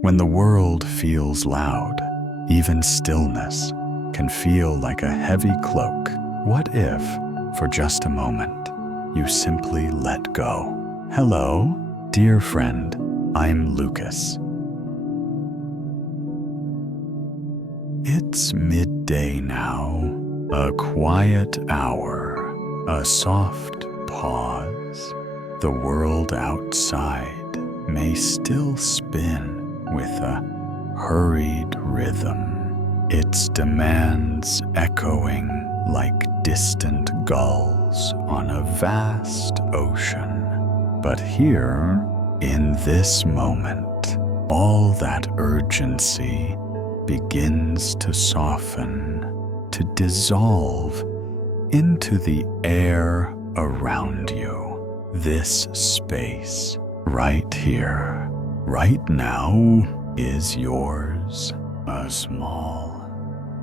When the world feels loud, even stillness can feel like a heavy cloak. What if, for just a moment, you simply let go? Hello, dear friend, I'm Lucas. It's midday now, a quiet hour, a soft pause. The world outside may still spin with a hurried rhythm, its demands echoing like distant gulls on a vast ocean. But here, in this moment, all that urgency begins to soften, to dissolve into the air around you. This space, right here, right now, is yours. A small,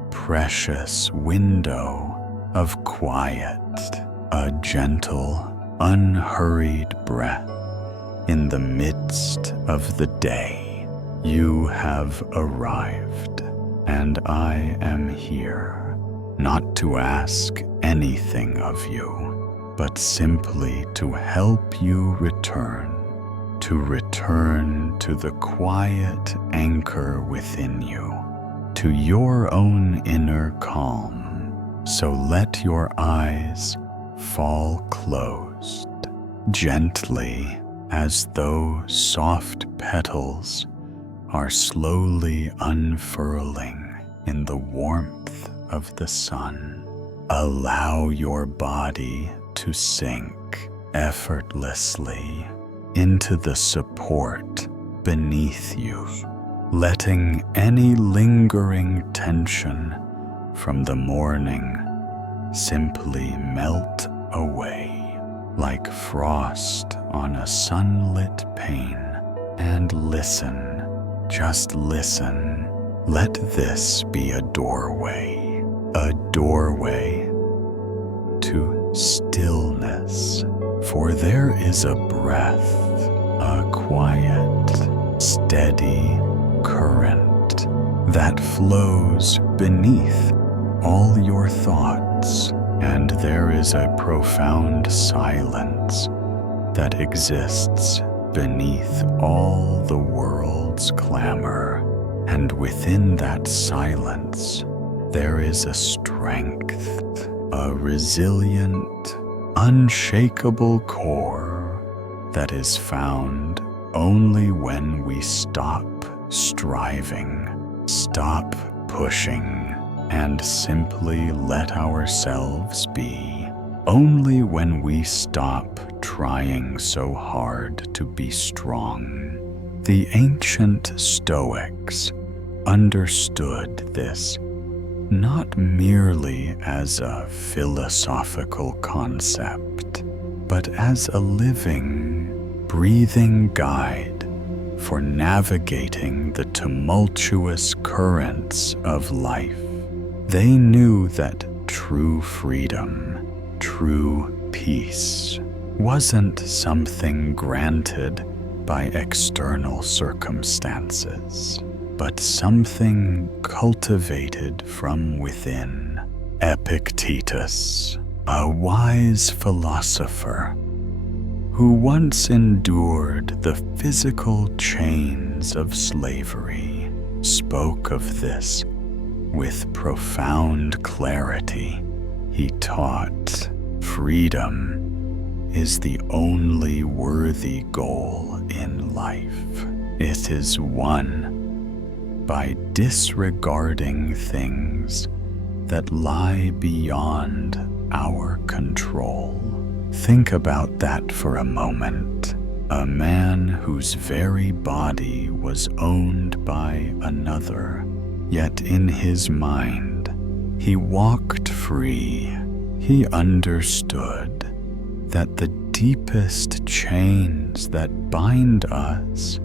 precious window of quiet, a gentle, unhurried breath in the midst of the day. You have arrived, and I am here, not to ask anything of you, but simply to help you return to the quiet anchor within you, to your own inner calm. So let your eyes fall closed, gently, as though soft petals are slowly unfurling in the warmth of the sun. Allow your body to sink effortlessly into the support beneath you, letting any lingering tension from the morning simply melt away like frost on a sunlit pane. And listen, just listen. Let this be a doorway to stillness. For there is a breath, a quiet, steady current that flows beneath all your thoughts, and there is a profound silence that exists beneath all the world's clamor. And within that silence, there is a strength, a resilient, unshakable core that is found only when we stop striving, stop pushing, and simply let ourselves be. Only when we stop trying so hard to be strong. The ancient Stoics understood this not merely as a philosophical concept, but as a living, breathing guide for navigating the tumultuous currents of life. They knew that true freedom, true peace, wasn't something granted by external circumstances, but something cultivated from within. Epictetus, a wise philosopher who once endured the physical chains of slavery, spoke of this with profound clarity. He taught, freedom is the only worthy goal in life. It is won by disregarding things that lie beyond our control. Think about that for a moment. A man whose very body was owned by another, yet in his mind he walked free. He understood that the deepest chains that bind us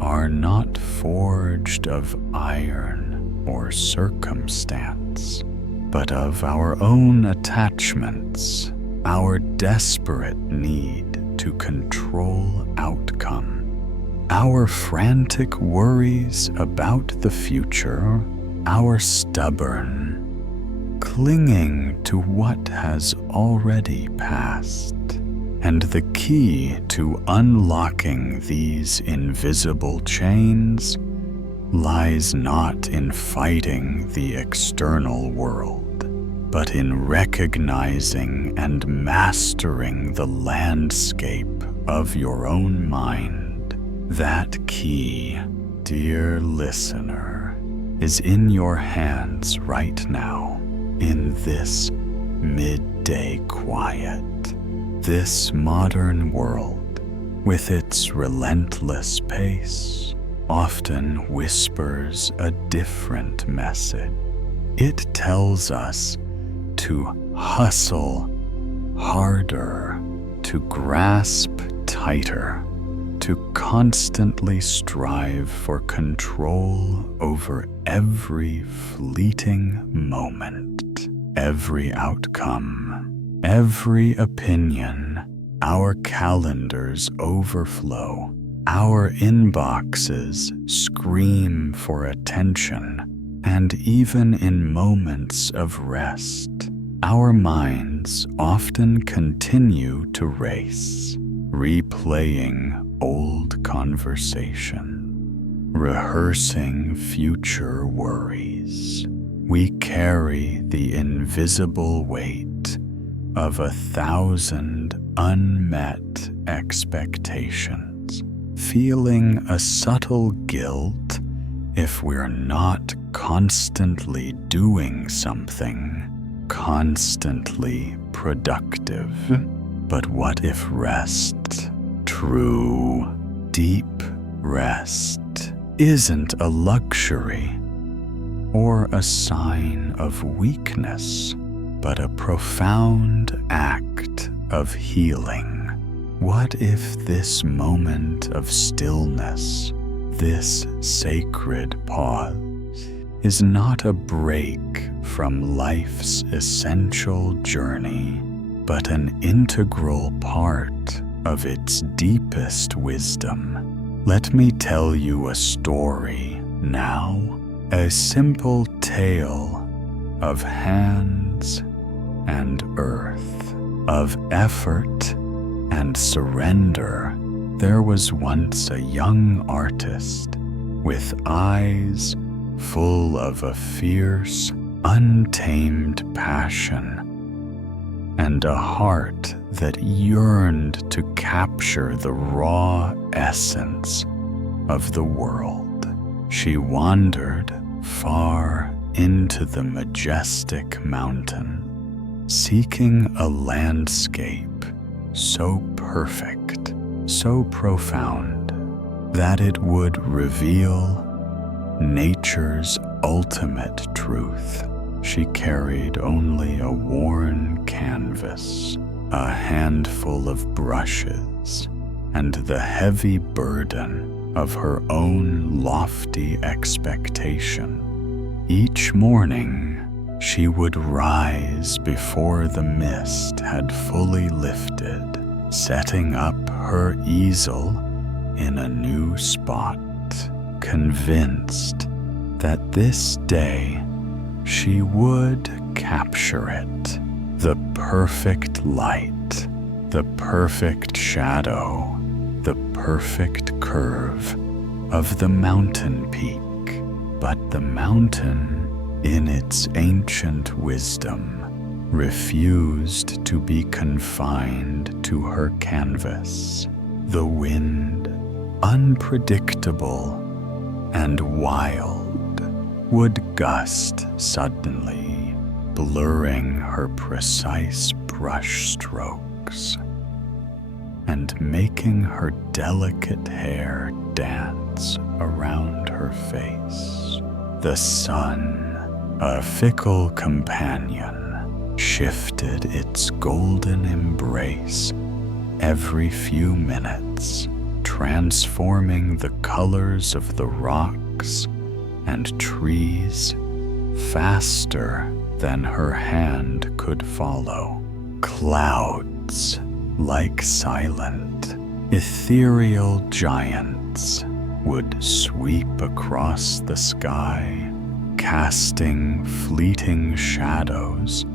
are not forged of iron or circumstance, but of our own attachments, our desperate need to control outcome, our frantic worries about the future, our stubborn clinging to what has already passed. And the key to unlocking these invisible chains lies not in fighting the external world, but in recognizing and mastering the landscape of your own mind. That key, dear listener, is in your hands right now, in this midday quiet. This modern world, with its relentless pace, often whispers a different message. It tells us to hustle harder, to grasp tighter, to constantly strive for control over every fleeting moment, every outcome, every opinion. Our calendars overflow, our inboxes scream for attention, and even in moments of rest, our minds often continue to race, replaying old conversation, rehearsing future worries. We carry the invisible weight of 1,000 unmet expectations, feeling a subtle guilt if we're not constantly doing something, constantly productive. But what if rest, true, deep rest, isn't a luxury or a sign of weakness, but a profound act of healing? What if this moment of stillness, this sacred pause, is not a break from life's essential journey, but an integral part of its deepest wisdom? Let me tell you a story now, a simple tale of hands and earth, of effort and surrender. There was once a young artist with eyes full of a fierce, untamed passion and a heart that yearned to capture the raw essence of the world. She wandered far into the majestic mountain, seeking a landscape so perfect, so profound, that it would reveal nature's ultimate truth. She carried only a worn canvas, a handful of brushes, and the heavy burden of her own lofty expectation. Each morning, she would rise before the mist had fully lifted, setting up her easel in a new spot, convinced that this day she would capture it, the perfect light, the perfect shadow, the perfect curve of the mountain peak. But the mountain, in its ancient wisdom, refused to be confined to her canvas. The wind, unpredictable and wild, would gust suddenly, blurring her precise brush strokes and making her delicate hair dance around her face. The sun, a fickle companion, shifted its golden embrace every few minutes, transforming the colors of the rocks and trees faster than her hand could follow. Clouds, like silent, ethereal giants, mists would sweep across the sky, casting fleeting shadows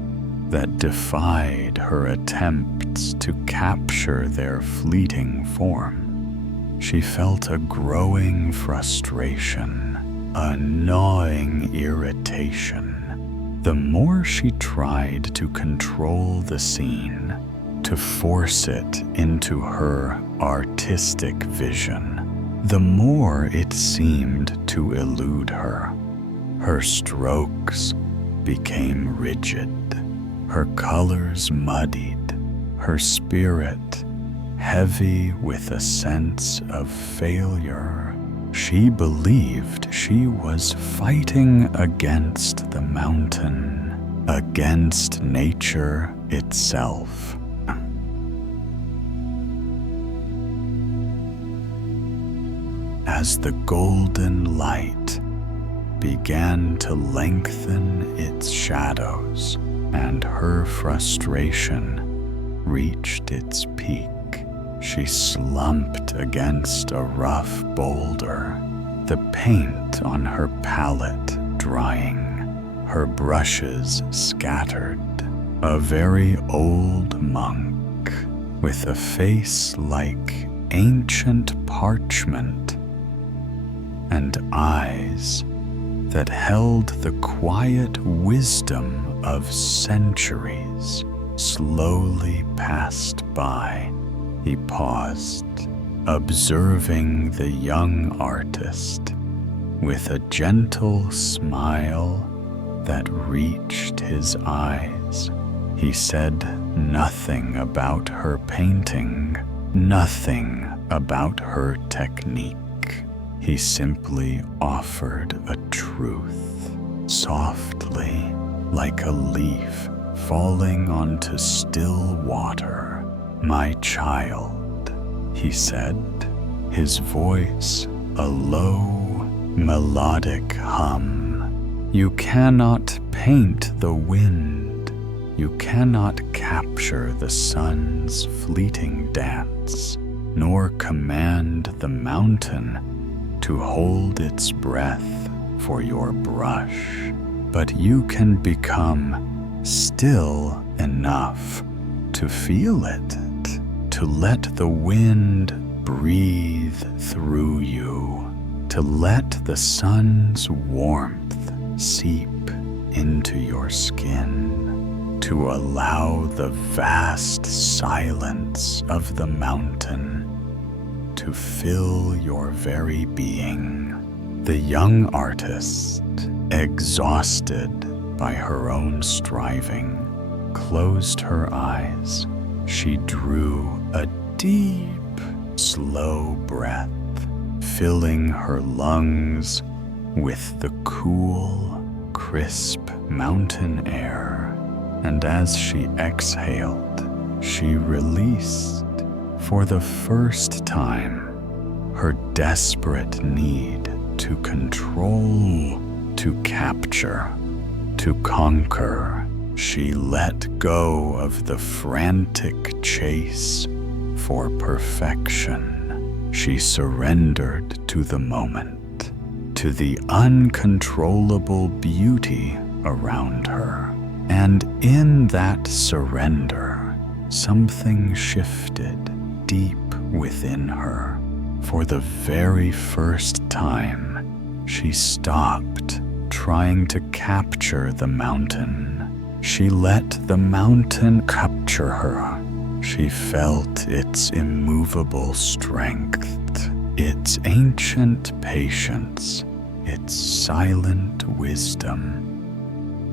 that defied her attempts to capture their fleeting form. She felt a growing frustration, a gnawing irritation. The more she tried to control the scene, to force it into her artistic vision, the more it seemed to elude her. Her strokes became rigid, her colors muddied, her spirit heavy with a sense of failure. She believed she was fighting against the mountain, against nature itself. As the golden light began to lengthen its shadows and her frustration reached its peak, she slumped against a rough boulder, the paint on her palette drying, her brushes scattered. A very old monk with a face like ancient parchment and eyes that held the quiet wisdom of centuries slowly passed by. He paused, observing the young artist with a gentle smile that reached his eyes. He said nothing about her painting, nothing about her technique. He simply offered a truth, softly, like a leaf falling onto still water. "My child," he said, his voice a low, melodic hum. "You cannot paint the wind. You cannot capture the sun's fleeting dance, nor command the mountain to hold its breath for your brush. But you can become still enough to feel it, to let the wind breathe through you, to let the sun's warmth seep into your skin, to allow the vast silence of the mountain to fill your very being." The young artist, exhausted by her own striving, closed her eyes. She drew a deep, slow breath, filling her lungs with the cool, crisp mountain air. And as she exhaled, she released, for the first time, her desperate need to control, to capture, to conquer. She let go of the frantic chase for perfection. She surrendered to the moment, to the uncontrollable beauty around her. And in that surrender, something shifted deep within her. For the very first time, she stopped trying to capture the mountain. She let the mountain capture her. She felt its immovable strength, its ancient patience, its silent wisdom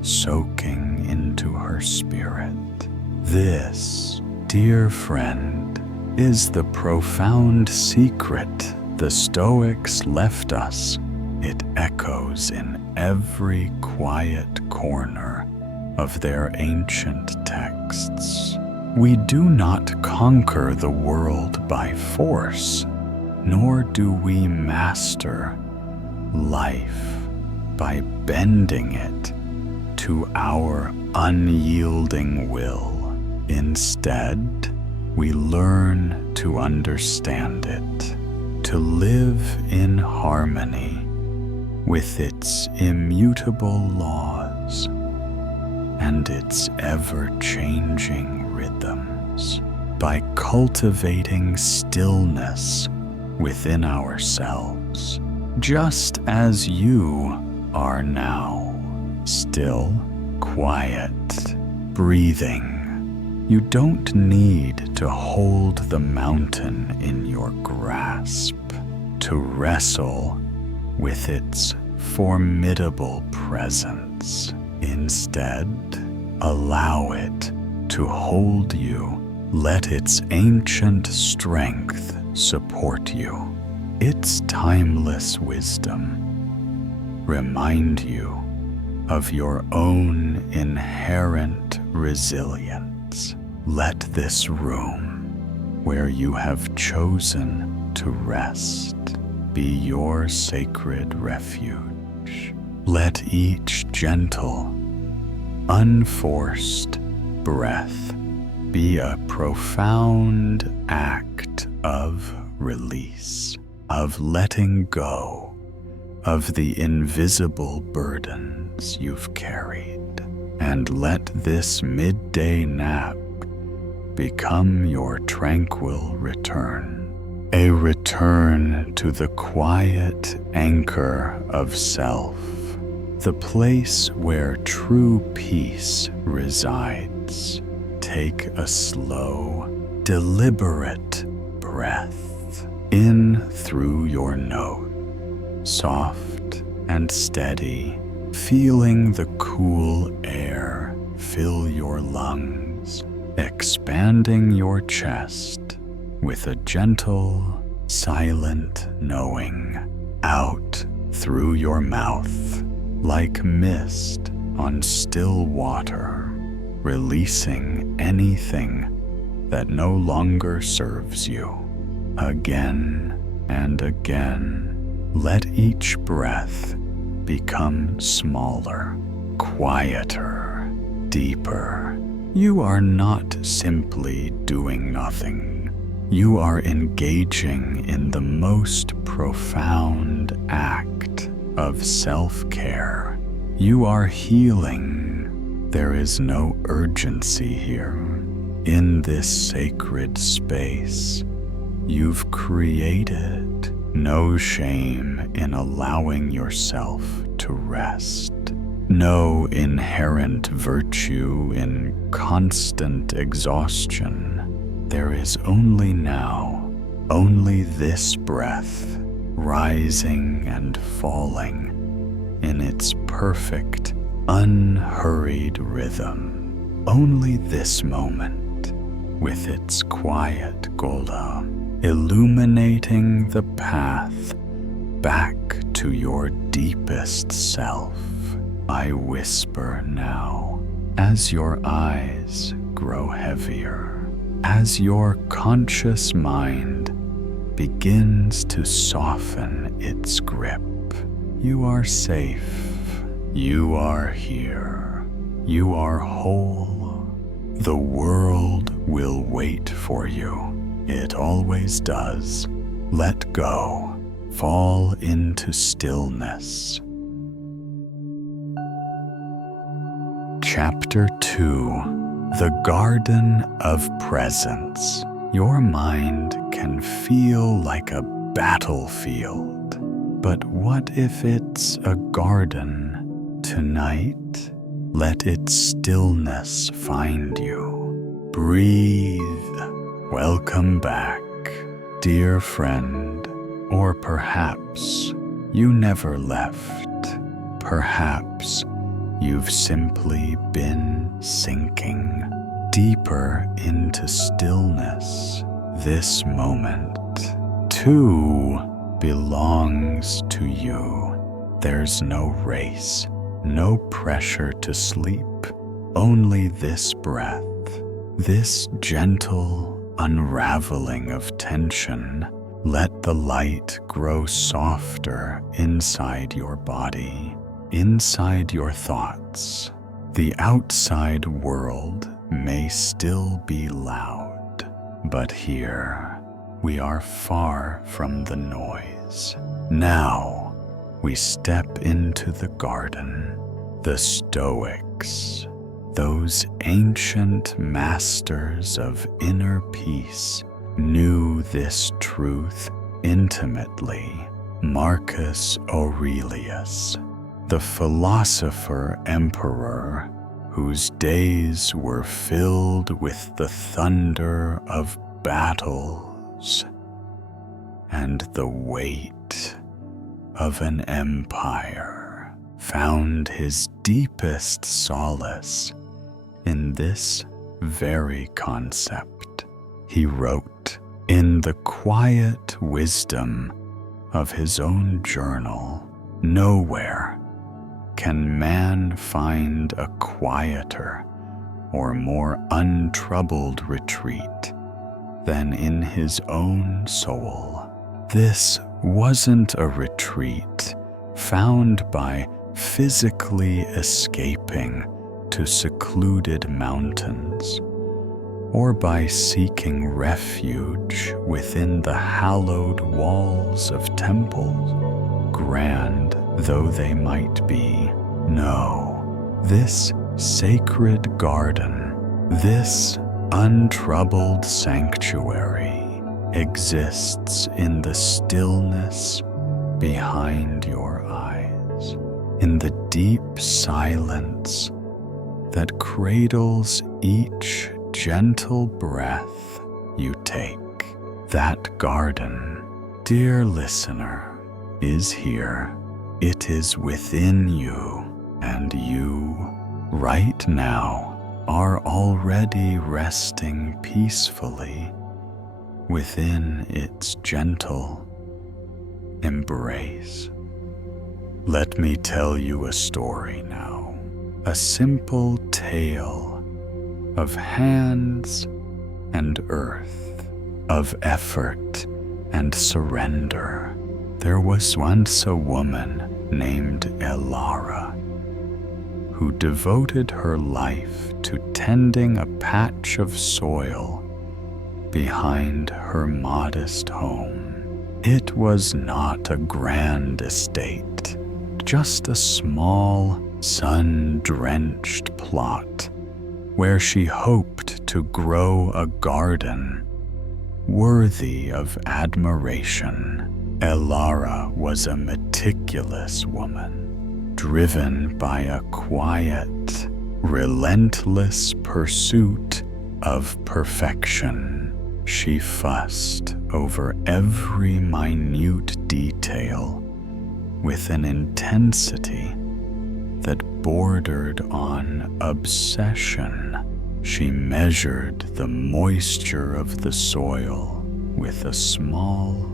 soaking into her spirit. This, dear friend, is the profound secret the Stoics left us. It echoes in every quiet corner of their ancient texts. We do not conquer the world by force, nor do we master life by bending it to our unyielding will. Instead, we learn to understand it, to live in harmony with its immutable laws and its ever-changing rhythms. By cultivating stillness within ourselves, just as you are now, still, quiet, breathing. You don't need to hold the mountain in your grasp, to wrestle with its formidable presence. Instead, allow it to hold you. Let its ancient strength support you. Its timeless wisdom remind you of your own inherent resilience. Let this room, where you have chosen to rest, be your sacred refuge. Let each gentle, unforced breath be a profound act of release, of letting go of the invisible burdens you've carried. And let this midday nap become your tranquil return, a return to the quiet anchor of self, the place where true peace resides. Take a slow, deliberate breath in through your nose, soft and steady, feeling the cool air fill your lungs, expanding your chest with a gentle, silent knowing. Out through your mouth, like mist on still water, releasing anything that no longer serves you. Again and again, let each breath become smaller, quieter, deeper. You are not simply doing nothing. You are engaging in the most profound act of self-care. You are healing. There is no urgency here. In this sacred space, you've created no shame in allowing yourself to rest, no inherent virtue in constant exhaustion. There is only now, only this breath, rising and falling in its perfect, unhurried rhythm. Only this moment, with its quiet gola, illuminating the path back to your deepest self. I whisper now, as your eyes grow heavier, as your conscious mind begins to soften its grip. You are safe. You are here. You are whole. The world will wait for you. It always does. Let go. Fall into stillness. Chapter 2: The Garden of Presence. Your mind can feel like a battlefield, but what if it's a garden? Tonight, let its stillness find you. Breathe. Welcome back, dear friend. Or perhaps you never left. Perhaps you've simply been sinking deeper into stillness. This moment, too, belongs to you. There's no race, no pressure to sleep, only this breath, this gentle unraveling of tension. Let the light grow softer inside your body, inside your thoughts. The outside world may still be loud, but here, we are far from the noise. Now we step into the garden. The Stoics, those ancient masters of inner peace, knew this truth intimately. Marcus Aurelius, the philosopher emperor whose days were filled with the thunder of battles and the weight of an empire, found his deepest solace in this very concept. He wrote in the quiet wisdom of his own journal, "Nowhere can man find a quieter or more untroubled retreat than in his own soul." This wasn't a retreat found by physically escaping to secluded mountains, or by seeking refuge within the hallowed walls of temples, grand though they might be. No, this sacred garden, this untroubled sanctuary, exists in the stillness behind your eyes, in the deep silence that cradles each gentle breath you take. That garden, dear listener, is here. It is within you, and you, right now, are already resting peacefully within its gentle embrace. Let me tell you a story now, a simple tale of hands and earth, of effort and surrender. There was once a woman named Elara who devoted her life to tending a patch of soil behind her modest home. It was not a grand estate, just a small, sun-drenched plot where she hoped to grow a garden worthy of admiration. Elara was a meticulous woman, driven by a quiet, relentless pursuit of perfection. She fussed over every minute detail with an intensity that bordered on obsession. She measured the moisture of the soil with a small,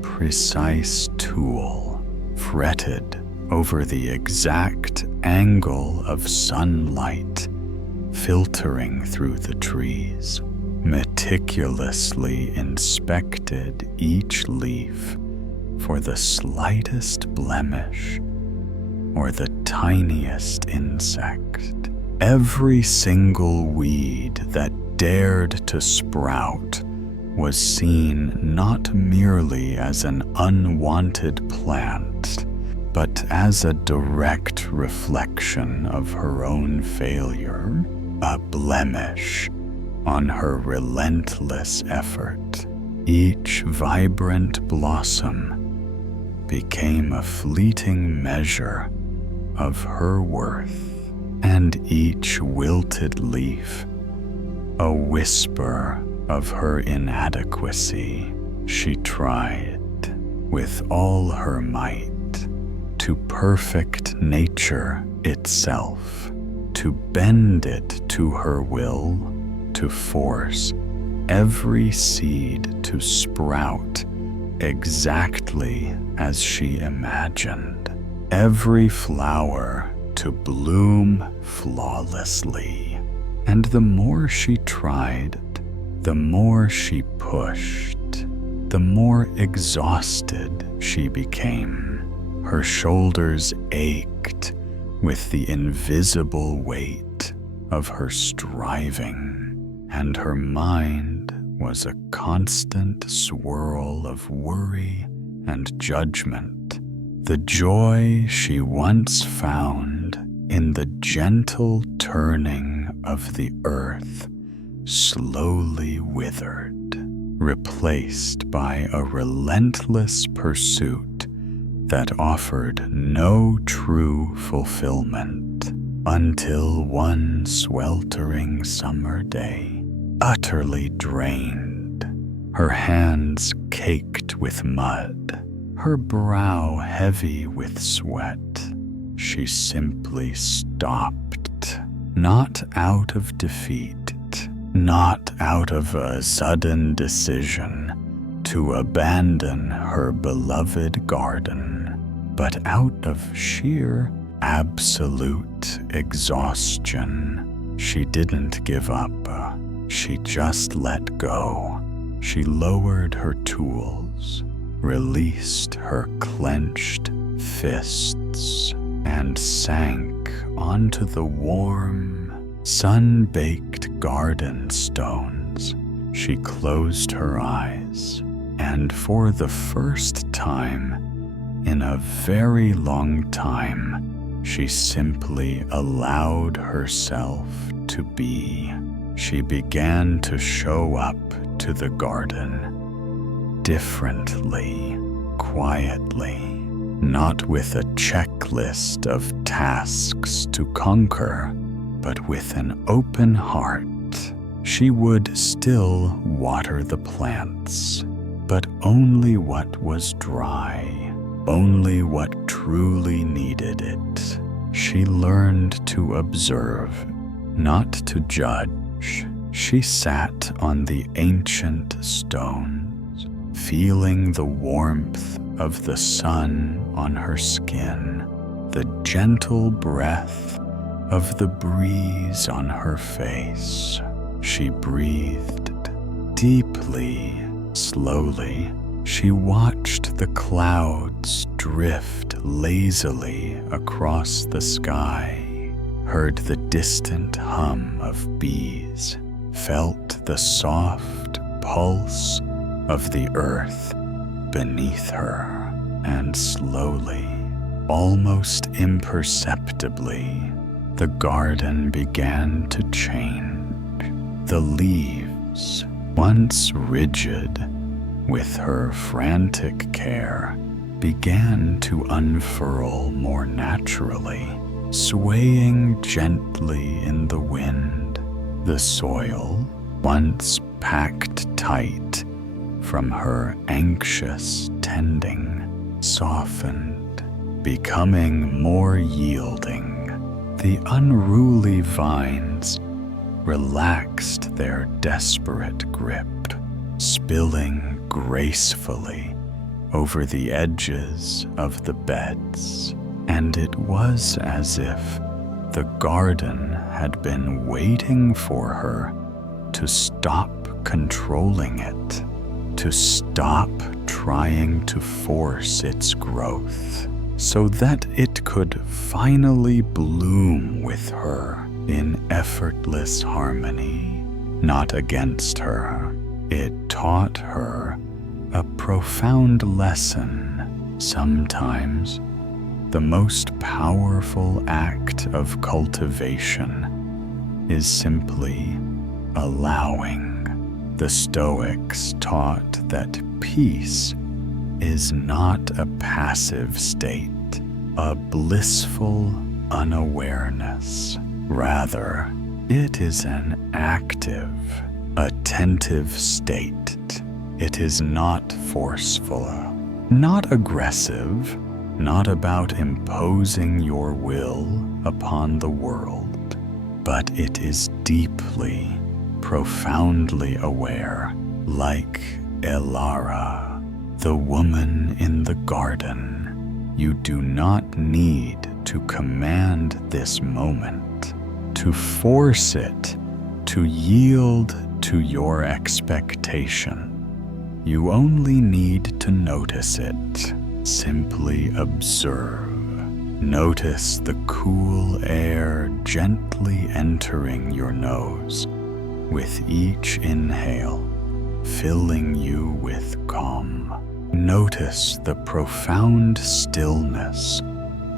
precise tool, fretted over the exact angle of sunlight filtering through the trees, meticulously inspected each leaf for the slightest blemish or the tiniest insect. Every single weed that dared to sprout was seen not merely as an unwanted plant, but as a direct reflection of her own failure, a blemish on her relentless effort. Each vibrant blossom became a fleeting measure of her worth, and each wilted leaf a whisper of her inadequacy. She tried with all her might to perfect nature itself, to bend it to her will, to force every seed to sprout exactly as she imagined, every flower to bloom flawlessly. And the more she tried, the more she pushed, the more exhausted she became. Her shoulders ached with the invisible weight of her striving, and her mind was a constant swirl of worry and judgment. The joy she once found in the gentle turning of the earth slowly withered, replaced by a relentless pursuit that offered no true fulfillment until one sweltering summer day, utterly drained, her hands caked with mud, her brow heavy with sweat, she simply stopped, not out of defeat, not out of a sudden decision to abandon her beloved garden, but out of sheer, absolute exhaustion. She didn't give up. She just let go. She lowered her tools, released her clenched fists, and sank onto the warm, sun-baked garden stones. She closed her eyes, and for the first time in a very long time, she simply allowed herself to be. She began to show up to the garden differently, quietly, not with a checklist of tasks to conquer, but with an open heart. She would still water the plants, but only what was dry, only what truly needed it. She learned to observe, not to judge. She sat on the ancient stones, feeling the warmth of the sun on her skin, the gentle breath of the breeze on her face. She breathed deeply, slowly. She watched the clouds drift lazily across the sky, heard the distant hum of bees, felt the soft pulse of the earth beneath her, and slowly, almost imperceptibly, the garden began to change. The leaves, once rigid with her frantic care, began to unfurl more naturally, swaying gently in the wind. The soil, once packed tight from her anxious tending, softened, becoming more yielding. The unruly vines relaxed their desperate grip, spilling gracefully over the edges of the beds, and it was as if the garden had been waiting for her to stop controlling it, to stop trying to force its growth, so that it could finally bloom with her in effortless harmony, not against her. It taught her a profound lesson. Sometimes the most powerful act of cultivation is simply allowing. The Stoics taught that peace is not a passive state, a blissful unawareness. Rather, it is an active, attentive state. It is not forceful, not aggressive, not about imposing your will upon the world, but it is deeply, profoundly aware, like Elara, the woman in the garden. You do not need to command this moment, to force it, to yield to your expectation. You only need to notice it. Simply observe. Notice the cool air gently entering your nose with each inhale, filling you with calm. Notice the profound stillness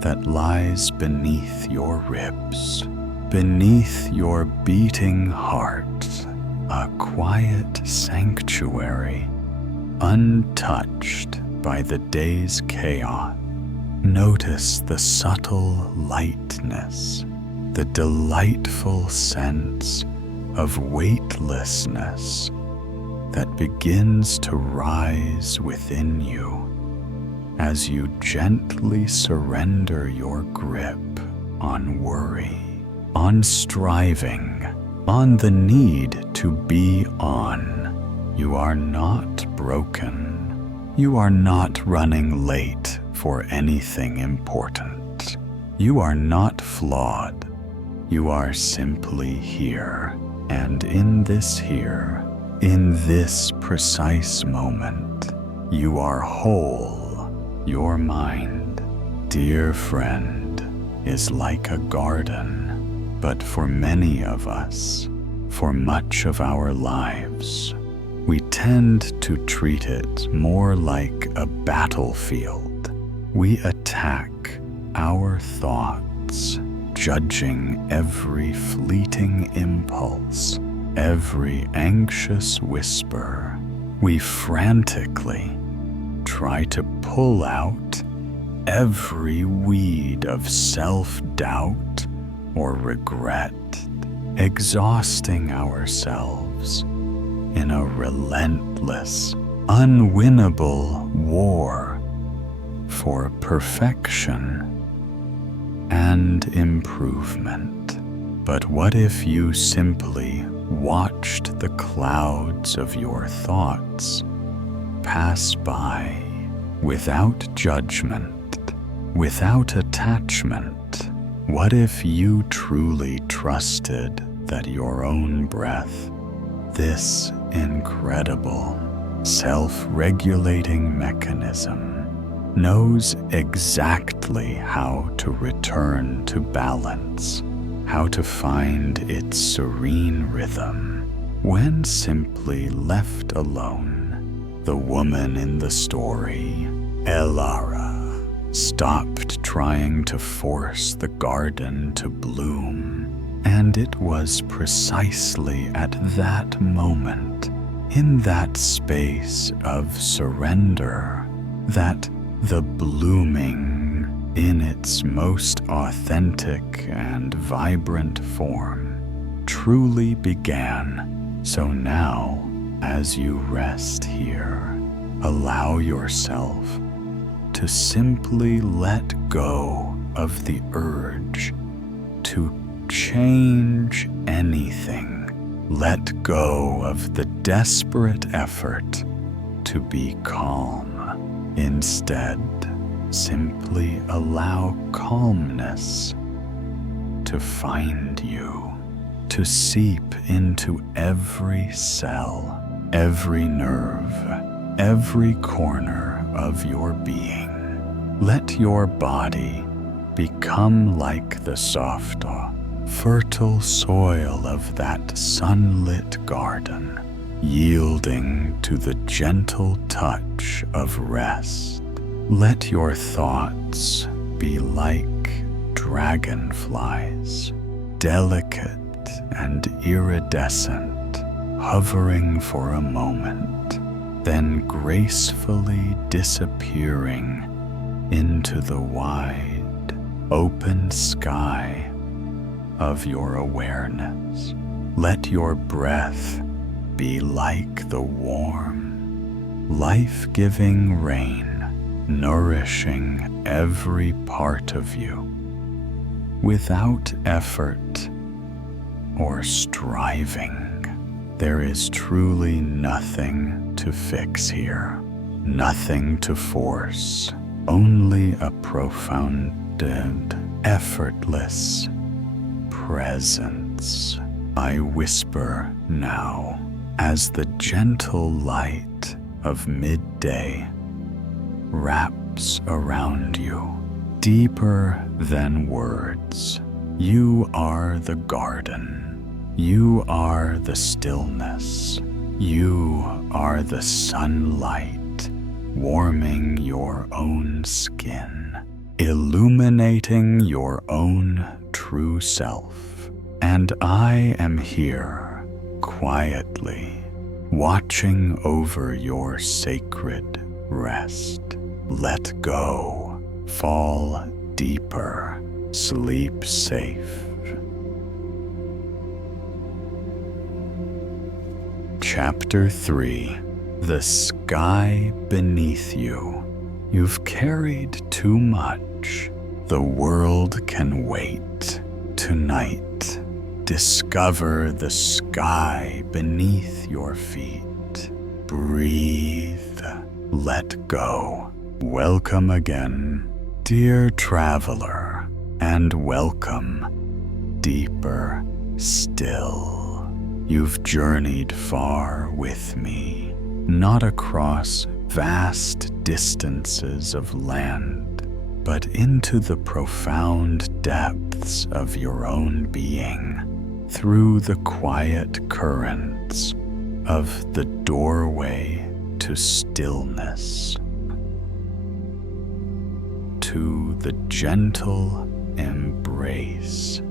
that lies beneath your ribs, beneath your beating heart, a quiet sanctuary, untouched by the day's chaos. Notice the subtle lightness, the delightful sense of weightlessness that begins to rise within you as you gently surrender your grip on worry, on striving, on the need to be on. You are not broken. You are not running late for anything important. You are not flawed. You are simply here, and in this here, in this precise moment, you are whole. Your mind, dear friend, is like a garden, but for many of us, for much of our lives, we tend to treat it more like a battlefield. We attack our thoughts, judging every fleeting impulse, every anxious whisper. We frantically try to pull out every weed of self-doubt or regret, exhausting ourselves in a relentless, unwinnable war for perfection and improvement. But what if you simply watched the clouds of your thoughts pass by without judgment, without attachment? What if you truly trusted that your own breath, this incredible self-regulating mechanism, knows exactly how to return to balance, how to find its serene rhythm when simply left alone? The woman in the story, Elara, stopped trying to force the garden to bloom, and it was precisely at that moment, in that space of surrender, that the blooming in its most authentic and vibrant form truly began. So now, as you rest here, allow yourself to simply let go of the urge to change anything. Let go of the desperate effort to be calm. Instead, simply allow calmness to find you, to seep into every cell, every nerve, every corner of your being. Let your body become like the soft, fertile soil of that sunlit garden, yielding to the gentle touch of rest. Let your thoughts be like dragonflies, delicate and iridescent, hovering for a moment, then gracefully disappearing into the wide, open sky of your awareness. Let your breath be like the warm, life-giving rain, nourishing every part of you, without effort or striving. There is truly nothing to fix here, nothing to force, only a profound, effortless presence. I whisper now, as the gentle light of midday wraps around you, deeper than words. You are the garden. You are the stillness. You are the sunlight, warming your own skin, illuminating your own true self. And I am here, quietly, watching over your sacred rest. Let go, fall deeper, sleep safe. Chapter 3. The sky beneath you. You've carried too much. The world can wait. Tonight, discover the sky beneath your feet. Breathe. Let go. Welcome again, dear traveler, and welcome deeper still. You've journeyed far with me, not across vast distances of land, but into the profound depths of your own being, through the quiet currents of the doorway to stillness, to the gentle embrace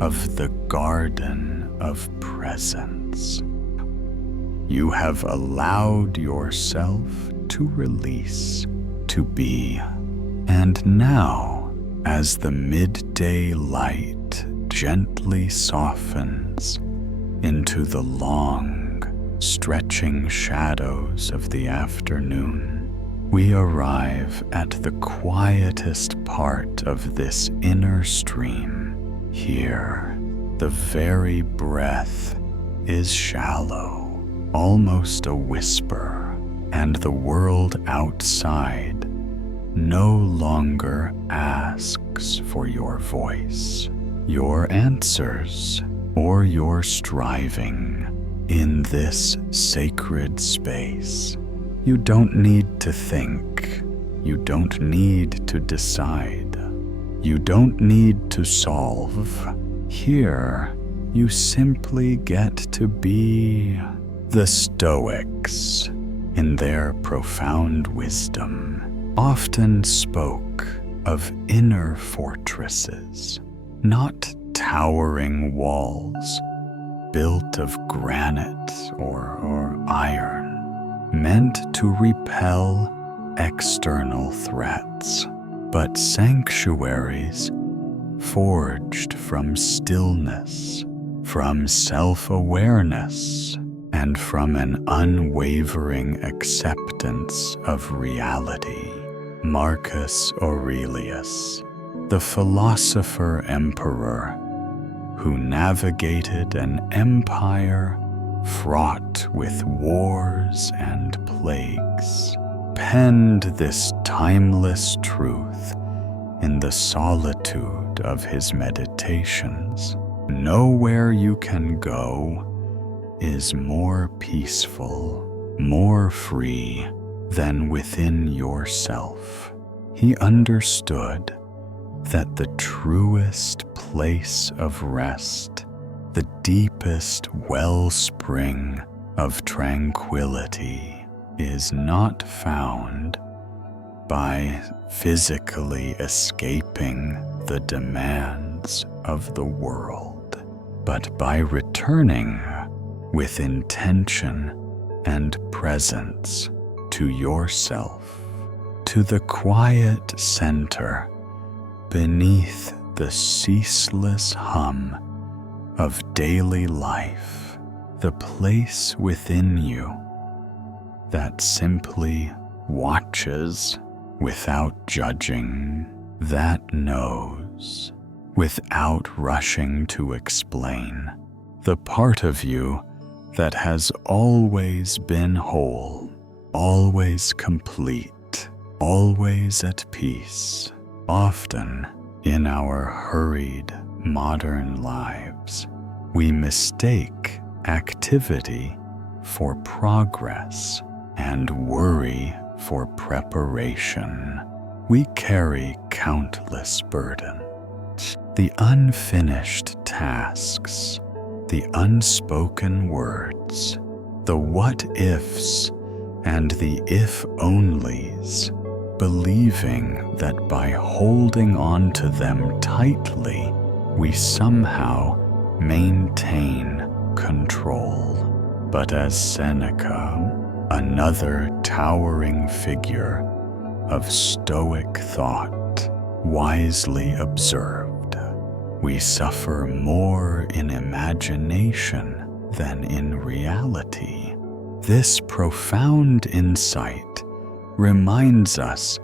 of the garden of presence. You have allowed yourself to release, to be. And now, as the midday light gently softens into the long, stretching shadows of the afternoon, we arrive at the quietest part of this inner stream. Here, the very breath is shallow, almost a whisper, and the world outside no longer asks for your voice, your answers, or your striving. In this sacred space, you don't need to think, you don't need to decide, you don't need to solve. Here, you simply get to be. The Stoics, in their profound wisdom, often spoke of inner fortresses, not towering walls built of granite or iron, meant to repel external threats, but sanctuaries forged from stillness, from self-awareness, and from an unwavering acceptance of reality. Marcus Aurelius, the philosopher-emperor who navigated an empire fraught with wars and plagues, penned this timeless truth in the solitude of his meditations. Nowhere you can go is more peaceful, more free than within yourself. He understood that the truest place of rest, the deepest wellspring of tranquility, is not found by physically escaping the demands of the world, but by returning with intention and presence to yourself, to the quiet center beneath the ceaseless hum of daily life, the place within you that simply watches without judging, that knows without rushing to explain, the part of you that has always been whole, always complete, always at peace. Often, in our hurried modern lives, we mistake activity for progress and worry for preparation. We carry countless burdens, the unfinished tasks, the unspoken words, the what-ifs and the if-onlys, believing that by holding on to them tightly, we somehow maintain control. But as Seneca, another towering figure of Stoic thought, wisely observed, we suffer more in imagination than in reality. This profound insight reminds us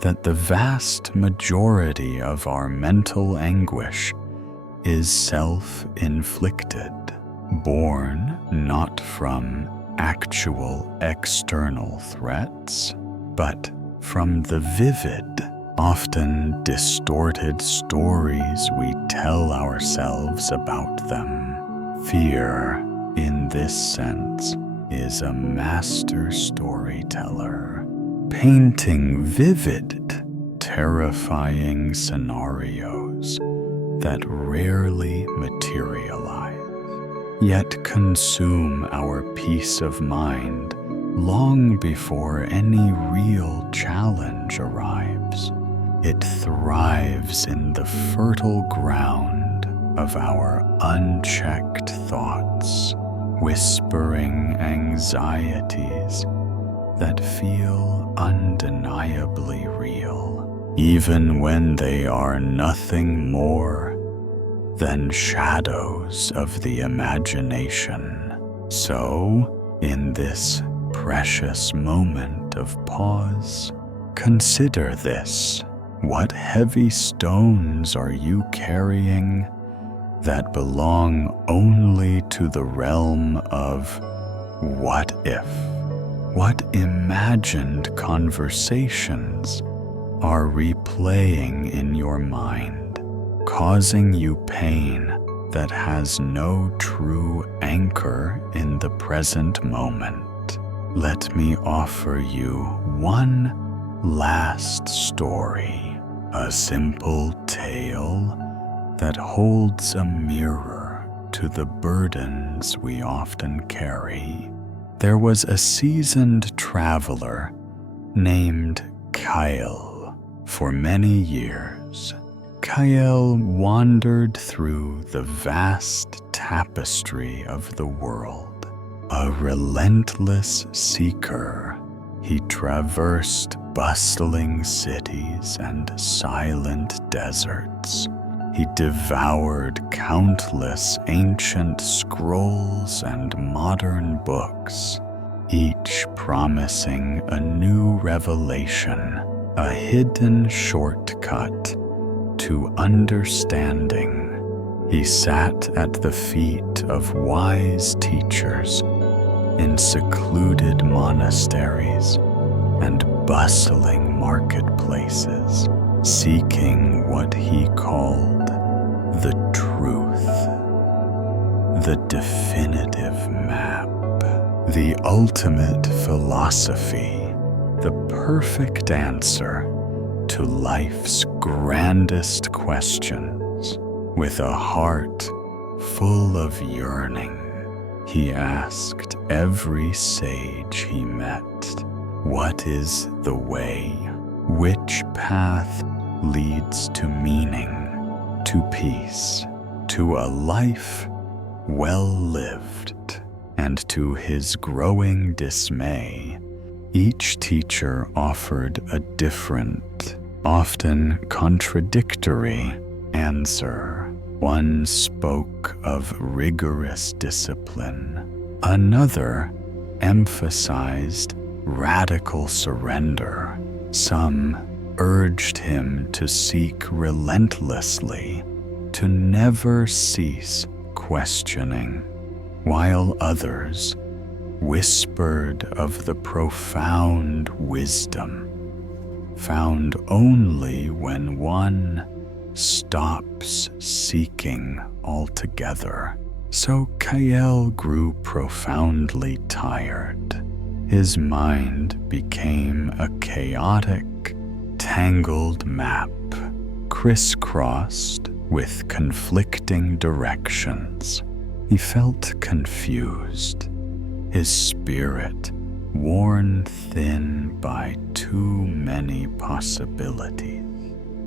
that the vast majority of our mental anguish is self-inflicted, born not from actual external threats, but from the vivid, often distorted stories we tell ourselves about them. Fear, in this sense, is a master storyteller, painting vivid, terrifying scenarios that rarely materialize, yet consume our peace of mind long before any real challenge arrives. It thrives in the fertile ground of our unchecked thoughts, whispering anxieties that feel undeniably real, even when they are nothing more than shadows of the imagination. So, in this precious moment of pause, consider this. What heavy stones are you carrying that belong only to the realm of what if? What imagined conversations are replaying in your mind, causing you pain that has no true anchor in the present moment? Let me offer you one last story, a simple tale that holds a mirror to the burdens we often carry. There was a seasoned traveler named Kyle. For many years, Kyle wandered through the vast tapestry of the world. A relentless seeker, he traversed bustling cities and silent deserts. He devoured countless ancient scrolls and modern books, each promising a new revelation, a hidden shortcut to understanding. He sat at the feet of wise teachers in secluded monasteries and bustling marketplaces, seeking what he called the truth, the definitive map, the ultimate philosophy, the perfect answer to life's grandest questions. With a heart full of yearning, he asked every sage he met, "What is the way? Which path leads to meaning, to peace, to a life well lived?" And to his growing dismay, each teacher offered a different, often contradictory answer. One spoke of rigorous discipline. Another emphasized radical surrender. Some urged him to seek relentlessly, to never cease questioning, while others whispered of the profound wisdom found only when one stops seeking altogether. So Kael grew profoundly tired. His mind became a chaotic, tangled map, crisscrossed with conflicting directions. He felt confused. his spirit worn thin by too many possibilities,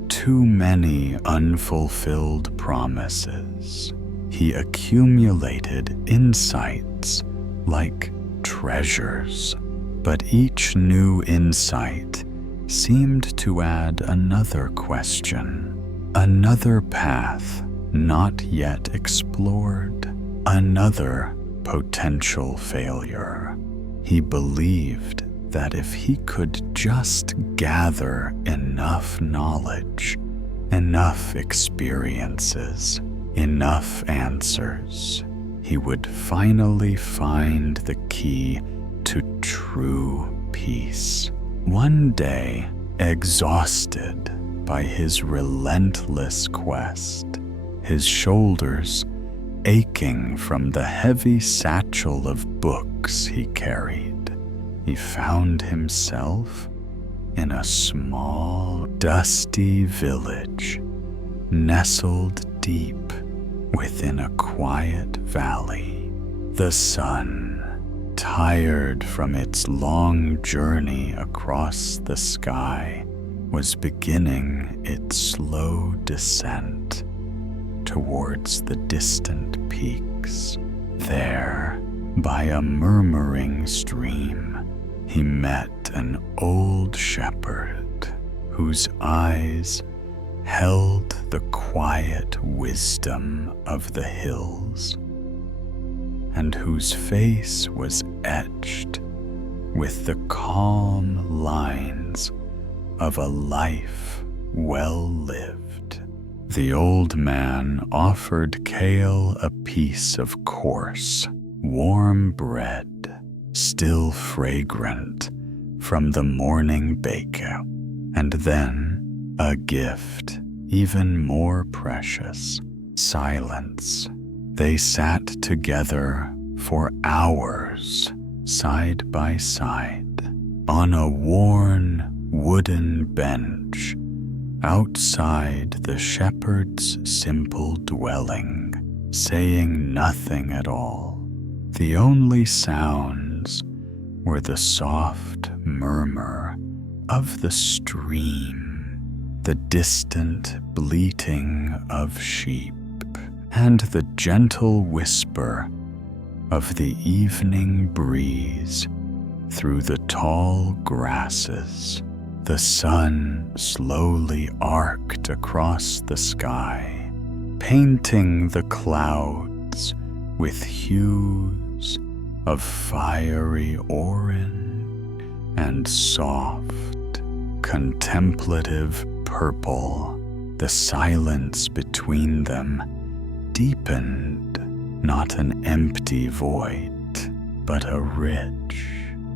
too many unfulfilled promises. He accumulated insights like treasures, but each new insight seemed to add another question, another path not yet explored, another potential failure. He believed that if he could just gather enough knowledge, enough experiences, enough answers, he would finally find the key to true peace. One day, exhausted by his relentless quest, his shoulders aching from the heavy satchel of books he carried, he found himself in a small, dusty village nestled deep within a quiet valley. The sun, tired from its long journey across the sky, was beginning its slow descent towards the distant peaks. There, by a murmuring stream, he met an old shepherd whose eyes held the quiet wisdom of the hills, and whose face was etched with the calm lines of a life well lived. The old man offered Kale a piece of coarse, warm bread, still fragrant from the morning bake-out, and then a gift even more precious, silence. They sat together for hours, side by side, on a worn wooden bench outside the shepherd's simple dwelling, saying nothing at all. The only sounds were the soft murmur of the stream, the distant bleating of sheep, and the gentle whisper of the evening breeze through the tall grasses. The sun slowly arced across the sky, painting the clouds with hues of fiery orange and soft, contemplative purple. The silence between them deepened, not an empty void, but a rich,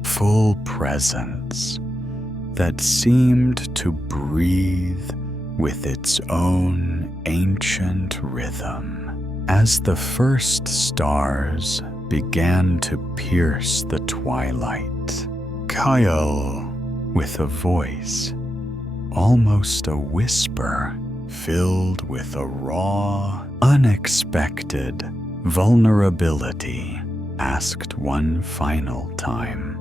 full presence that seemed to breathe with its own ancient rhythm. As the first stars began to pierce the twilight, Kyle, with a voice, almost a whisper, filled with a raw, unexpected vulnerability, asked one final time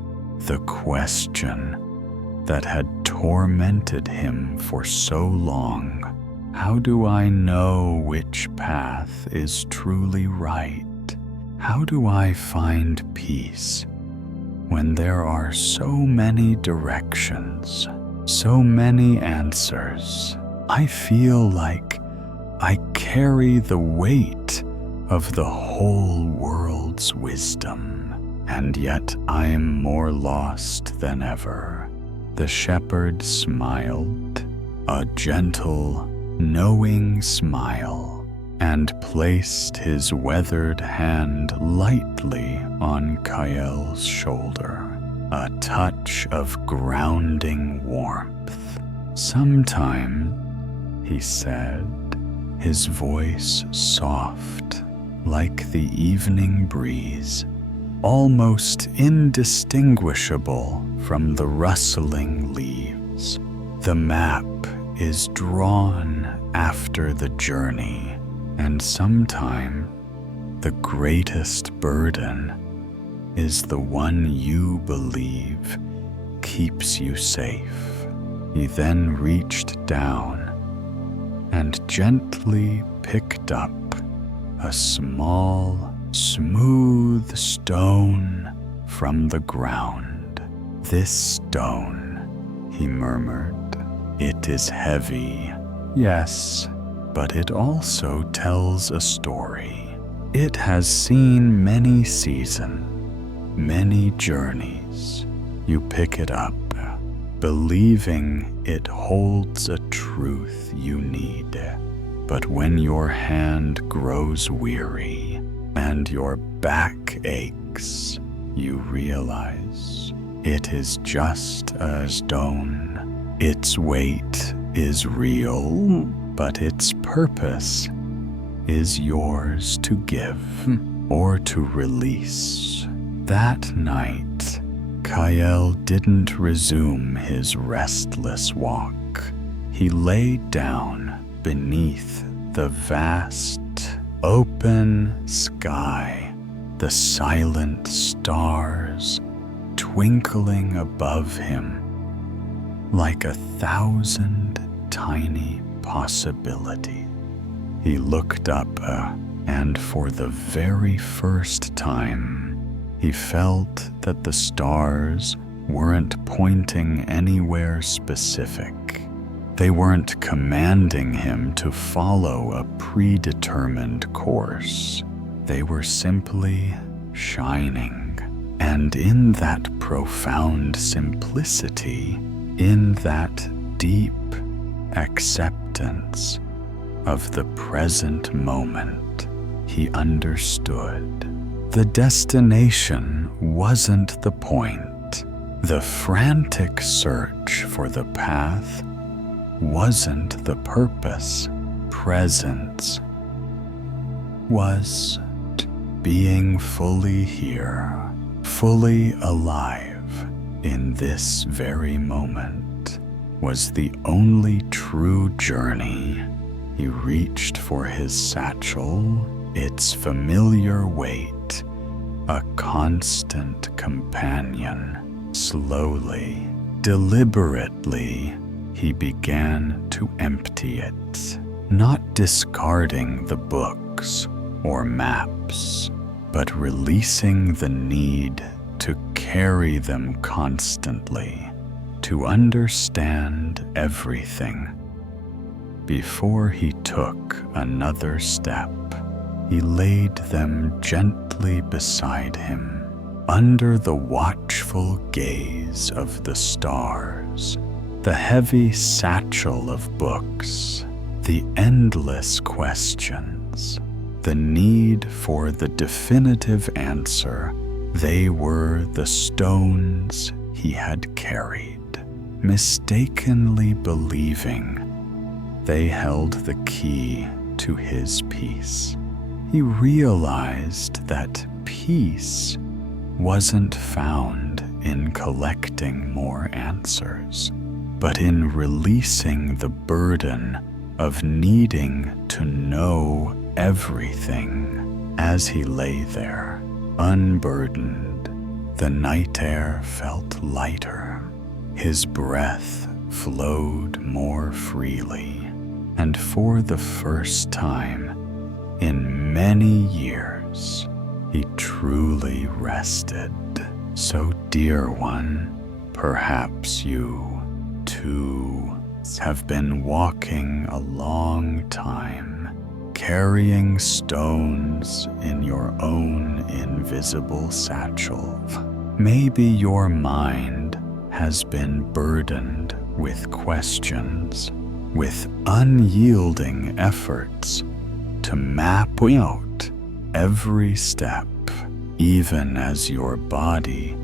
the question that had tormented him for so long. How do I know which path is truly right? How do I find peace when there are so many directions, so many answers? I feel like I carry the weight of the whole world's wisdom, and yet I'm more lost than ever. The shepherd smiled, a gentle, knowing smile, and placed his weathered hand lightly on Kael's shoulder, a touch of grounding warmth. "Sometime," he said, his voice soft like the evening breeze, almost indistinguishable from the rustling leaves. "The map is drawn after the journey, and sometime the greatest burden is the one you believe keeps you safe. He then reached down and gently picked up a small, smooth stone from the ground. "This stone," he murmured, "it is heavy, yes, but it also tells a story. It has seen many seasons, many journeys. You pick it up, believing it holds a truth you need. But when your hand grows weary and your back aches, you realize it is just a stone. Its weight is real, but its purpose is yours to give or to release." That night, Kyle didn't resume his restless walk. He lay down beneath the vast, open sky, the silent stars twinkling above him like 1,000 tiny possibilities. He looked up, and for the very first time, he felt that the stars weren't pointing anywhere specific. They weren't commanding him to follow a predetermined course. They were simply shining. And in that profound simplicity, in that deep acceptance of the present moment, he understood. The destination wasn't the point. The frantic search for the path wasn't the purpose. Presence was being fully here, fully alive in this very moment was the only true journey. He reached for his satchel, its familiar weight, a constant companion. Slowly, deliberately, he began to empty it, not discarding the books or maps, but releasing the need to carry them constantly, to understand everything. Before he took another step, he laid them gently beside him, under the watchful gaze of the stars, the heavy satchel of books, the endless questions, the need for the definitive answer. They were the stones he had carried, mistakenly believing they held the key to his peace. He realized that peace wasn't found in collecting more answers, but in releasing the burden of needing to know everything. As he lay there, unburdened, the night air felt lighter. His breath flowed more freely, and for the first time in many years, he truly rested. So, dear one, perhaps you, too, have been walking a long time, carrying stones in your own invisible satchel. Maybe your mind has been burdened with questions, with unyielding efforts to map out every step, even as your body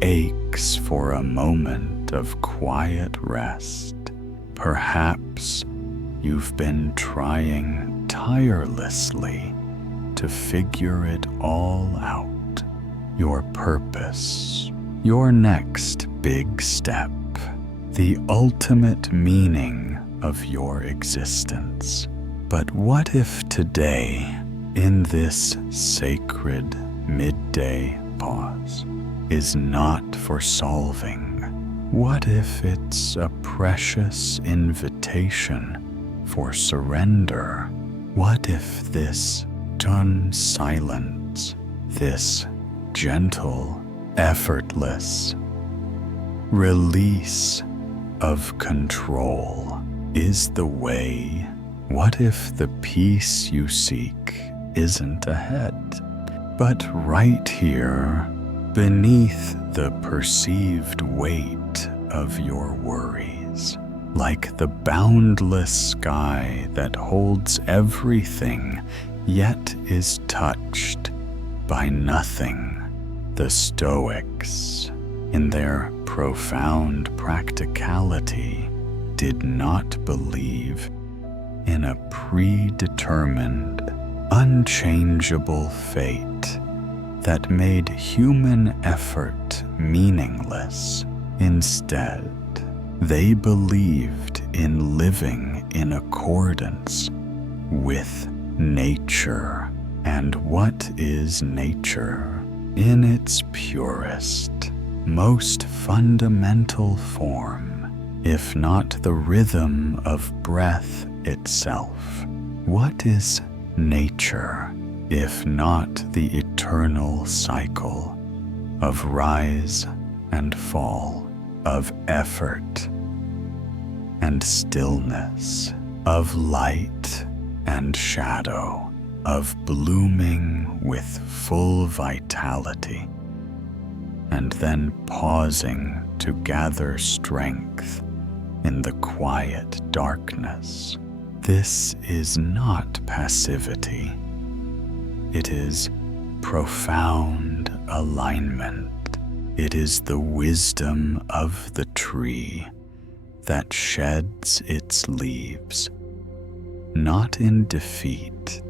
aches for a moment of quiet rest. Perhaps you've been trying tirelessly to figure it all out, your purpose, your next big step, the ultimate meaning of your existence. But what if today, in this sacred midday pause is not for solving? What if it's a precious invitation for surrender? What if this done silence, this gentle, effortless release of control is the way? What if the peace you seek isn't ahead, but right here beneath the perceived weight of your worries, like the boundless sky that holds everything yet is touched by nothing? The Stoics, in their profound practicality, did not believe in a predetermined, unchangeable fate that made human effort meaningless. Instead, they believed in living in accordance with nature. And what is nature? In its purest, most fundamental form, if not the rhythm of breath itself. What is nature, if not the eternal cycle of rise and fall, of effort and stillness, of light and shadow, of blooming with full vitality, and then pausing to gather strength in the quiet darkness? This is not passivity. It is profound alignment. It is the wisdom of the tree that sheds its leaves, not in defeat,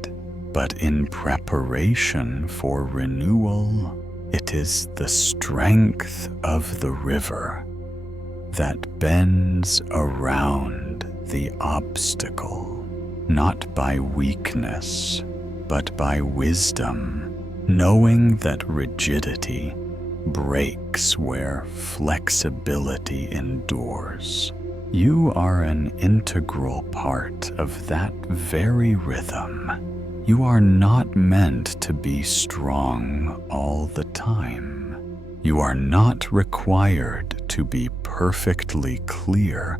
but in preparation for renewal. It is the strength of the river that bends around the obstacle, not by weakness, but by wisdom, knowing that rigidity breaks where flexibility endures. You are an integral part of that very rhythm. You are not meant to be strong all the time. You are not required to be perfectly clear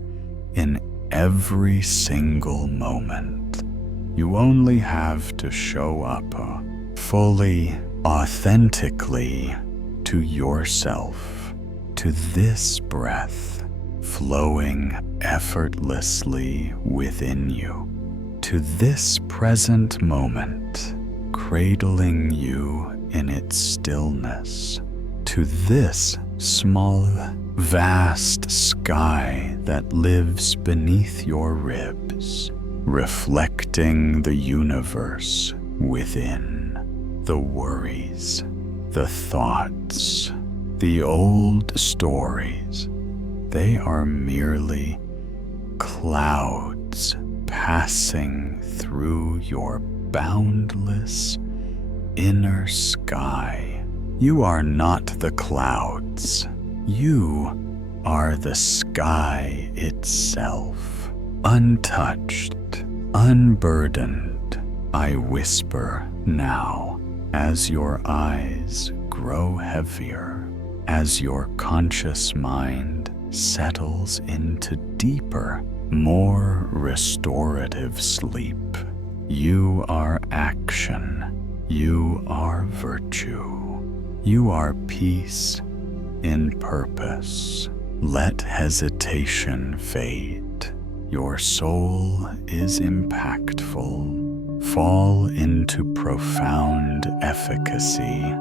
in every single moment. You only have to show up fully, authentically to yourself, to this breath flowing effortlessly within you, to this present moment cradling you in its stillness, to this small, vast sky that lives beneath your ribs, reflecting the universe within. The worries, the thoughts, the old stories, they are merely clouds passing through your boundless inner sky. You are not the clouds. You are the sky itself, untouched, unburdened. I whisper now, as your eyes grow heavier, as your conscious mind settles into deeper, more restorative sleep. You are action. You are virtue. You are peace in purpose. Let hesitation fade. Your soul is impactful. Fall into profound efficacy.